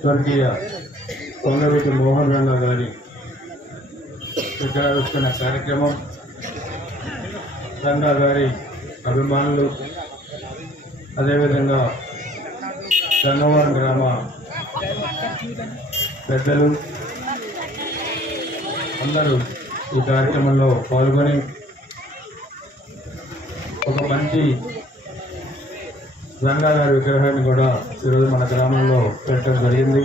స్వర్గీయ కొంగవీటి మోహన్ రంగ గారి విగ్రహావిష్కరణ కార్యక్రమం రంగా గారి అభిమానులు, అదేవిధంగా గంగవరం గ్రామ పెద్దలు అందరూ ఈ కార్యక్రమంలో పాల్గొని ఒక మంచి రంగా గారి విగ్రహాన్ని కూడా ఈరోజు మన గ్రామంలో పెట్టడం జరిగింది.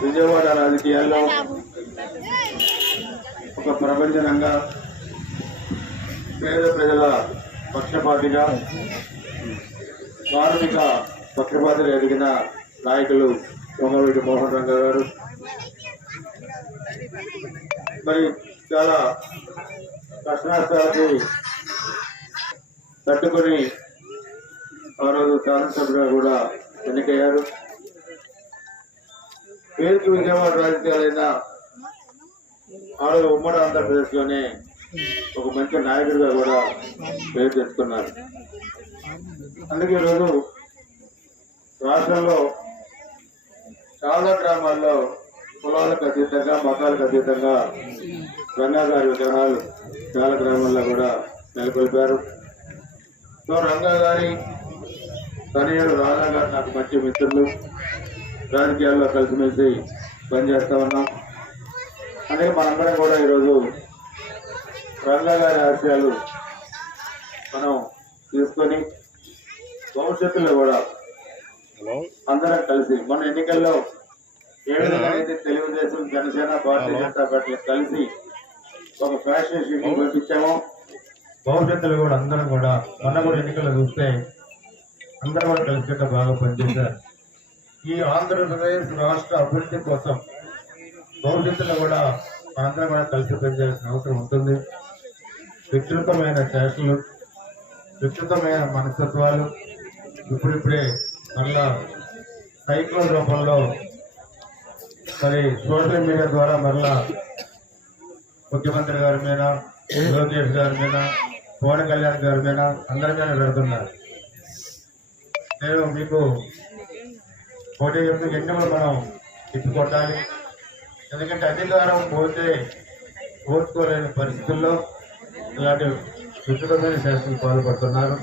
విజయవాడ రాజకీయాల్లో ఒక ప్రపంచనంగా పేద ప్రజల పక్షపాతిగా, కార్మిక పక్షపాతిగా ఎదిగిన నాయకులు కొంగవీటి మోహన్ రంగ గారు. మరి చాలా కష్టనష్టాలకి తట్టుకొని ఆ రోజు శాసనసభ్యుగా కూడా ఎన్నికయ్యారు. పేరుకి విజయవాడ రాజకీయాలైన ఆ రోజు ఉమ్మడి ఆంధ్రప్రదేశ్లోనే ఒక మంచి నాయకుడిగా కూడా పేరు తెచ్చుకున్నారు. అందుకే ఈరోజు రాష్ట్రంలో చాలా గ్రామాల్లో కులాలకు అతీతంగా, మతాలకు అతీతంగా రంగా గారి విగ్రహాలు చాలా గ్రామాల్లో కూడా నెలకొల్పారు. సో రంగా గారి తనయుడు రాధా గారు నాకు మంచి మిత్రులు, రాజకీయాల్లో కలిసిమెలిసి పనిచేస్తా ఉన్నాం. అందుకే మనందరం కూడా ఈరోజు రంగా గారి ఆశయాలు మనం తీసుకొని భవిష్యత్తులో కూడా అందరం కలిసి మన ఎన్నికల్లో ఏ విధంగా అయితే తెలుగుదేశం, జనసేన, భారతీయ జనతా పార్టీ కలిసి ఒక ఫ్యాషన్ పంపించామో, భవిష్యత్తులో కూడా అందరం కూడా మొన్న కూడా ఎన్నికల్లో చూస్తే అందరూ కూడా కలిసికట్ట బాగా పనిచేశారు. ఈ ఆంధ్రప్రదేశ్ రాష్ట్ర అభివృద్ధి కోసం భవిష్యత్తులో కూడా అందరం కూడా కలిసి పనిచేయాల్సిన అవసరం ఉంటుంది. విస్తృతమైన శాసనలు, విస్తృతమైన మనస్తత్వాలు ఇప్పుడిప్పుడే మళ్ళా సైక్లోన్ రూపంలో మరి సోషల్ మీడియా ద్వారా మరలా ముఖ్యమంత్రి గారి మీద, లోకేష్ గారి మీద, పవన్ కళ్యాణ్ గారి మీద అందరి మీద పెడుతున్నారు. నేను మీకు పోటీ చెప్తూ ఎన్నికలు మనం తిప్పికొట్టాలి. ఎందుకంటే అధికారం పోతే ఓర్చుకోలేని పరిస్థితుల్లో ఇలాంటి విస్తృతమైన శాసనలు పాల్పడుతున్నారు.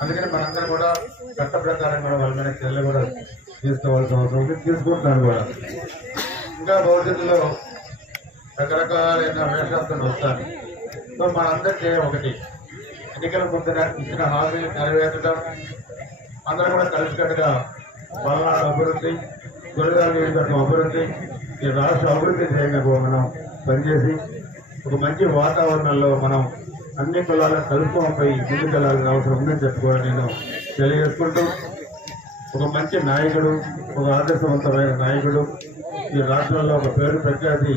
అందుకని మనందరం కూడా చట్ట ప్రకారం కూడా వాళ్ళ మీద చర్యలు కూడా తీసుకోవాల్సిన అవసరం ఉంది, తీసుకుంటున్నాను కూడా. ఇంకా భవిష్యత్తులో రకరకాలైన వేషాలను వస్తారు. సో మనందరికీ ఒకటి, ఎన్నికల ముందు ఇచ్చిన హామీలు నెరవేర్చడం, అందరూ కూడా కలిసికట్టుగా పల్నాడు అభివృద్ధి, గురజాల నియోజకవర్గం అభివృద్ధి, ఈ రాష్ట్ర అభివృద్ధి చేయగా మనం పనిచేసి ఒక మంచి వాతావరణంలో మనం అన్ని కులాల కలుపుకోపై ముందుకెళ్లాల్సిన అవసరం ఉందని చెప్పుకోవడం నేను తెలియజేసుకుంటూ, ఒక మంచి నాయకుడు, ఒక ఆదర్శవంతమైన నాయకుడు, ఈ రాష్ట్రంలో ఒక పేరు ప్రఖ్యాతి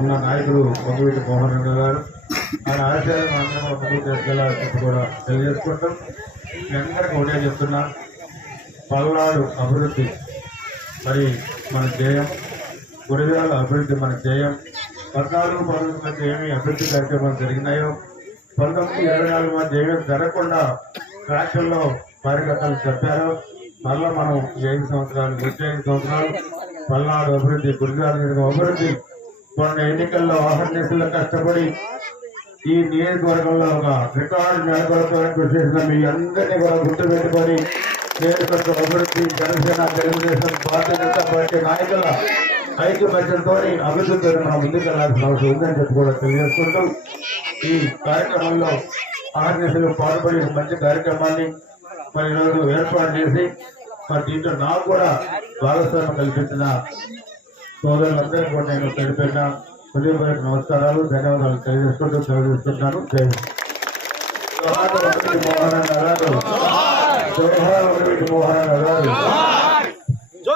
ఉన్న నాయకుడు కొంగవీటి మోహన్ రంగ గారు. ఆయన ఆశయాలను అందరం ముందుకు తీసుకెళ్లాలని చెప్పి కూడా తెలియజేసుకుంటూ, మీ అందరికీ ఒకటే చెప్తున్నా, పల్నాడు అభివృద్ధి మరి మన ధ్యేయం, గురజాల అభివృద్ధి మన ధ్యేయం. 14 మధ్య ఏమి అభివృద్ధి కార్యక్రమాలు జరిగినాయో 1924 మధ్య ఏమీ జరగకుండా ఫ్యాక్షన్లో కార్యకర్తలు చెప్పారో, మళ్ళీ మనం 5 సంవత్సరాలు, వచ్చే 5 సంవత్సరాలు పల్నాడు అభివృద్ధి, గురజాల అభివృద్ధి, కొన్ని ఎన్నికల్లో ఆహర్నిశల్లో కష్టపడి ఈ నియోజకవర్గంలో ఒక రికార్డు నెలకొల్పాలని కృషి చేసిన మీ అందరినీ కూడా గుర్తుపెట్టుకొని నియోజకవర్గ అభివృద్ధి, జనసేన, తెలుగుదేశం, భారతీయ జనతా పార్టీ నాయకుల ఐక్యమత్యంతో అభివృద్ధి మనం ముందుకెళ్లాల్సిన అవసరం ఉందని చెప్పి కూడా తెలియజేసుకుంటూ, ఈ కార్యక్రమంలో ఆర్గనైజేషన్ పాల్పడి మంచి కార్యక్రమాన్ని మరి ఈరోజు ఏర్పాటు చేసి మరి దీంట్లో నాకు కూడా భాగస్వామ్యం కల్పించిన సోదరులందరికీ కూడా నేను తెలిపిన హృదయపూర్వక నమస్కారాలు, ధన్యవాదాలు తెలియజేసుకుంటూ తెలియజేస్తున్నాను. జై మోహన్ గారు, జై మోహన్ గారు.